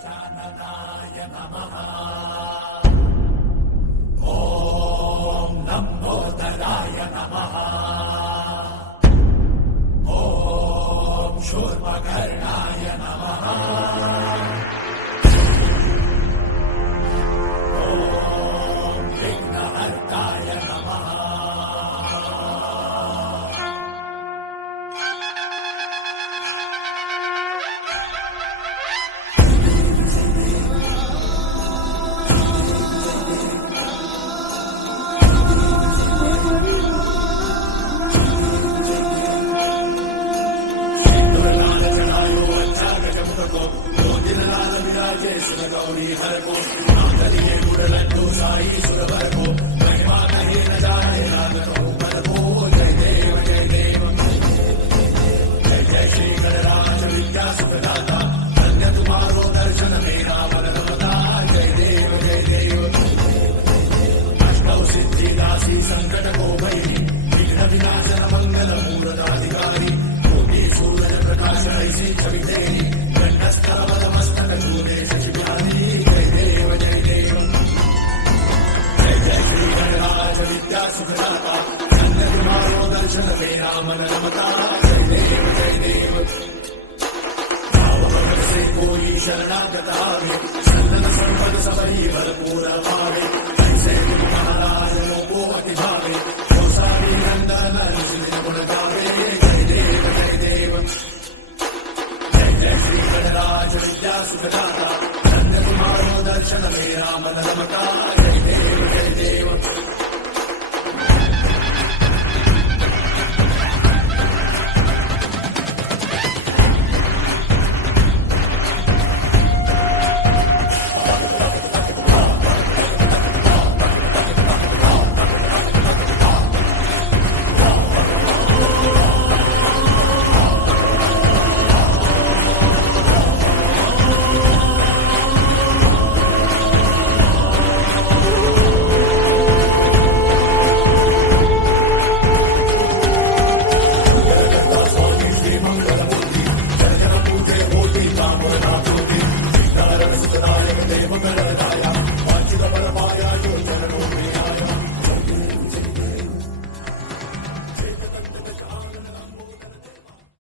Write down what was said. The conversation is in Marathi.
गजाननाय नमः। ॐ लम्बोदराय नमः। ॐ शूर्पकर्णाय नमः। ॐ विघ्नहर्ताय नमः। गौरी हर को नागरिये गुरलड्डू साई सुरवर को महिमा कहे न जाए राग को पद को जय देव जय देव जय जय श्री गणराज विद्या सुखदाता धन्य तुम्हारो दर्शन मेरा मन रमता जय देव जय देव अष्टौ सिद्धि दासी संकट को भैरी विघ्न विनाशन मंगल मूर्धाधिकारी कोटि सूरज प्रकाश ऐसी छवि तेरी कंठस्थल मस्तक चूड़े विद्या सुखदाता धन्य तुम्हारो दर्शन मेरा मन रमता जय देव जय देव। भाव भगत से कोई शरणागत आवे सन्नत संपद सबही भरपूर पावे ऐसे तुम महाराज को अति भावे कौसारी नंदन निश्चित गुण गावे जय देव जय देव। जय जय श्री गणराज विद्या सुखदाता धन्य तुम्हारो दर्शन मेरा मन रमता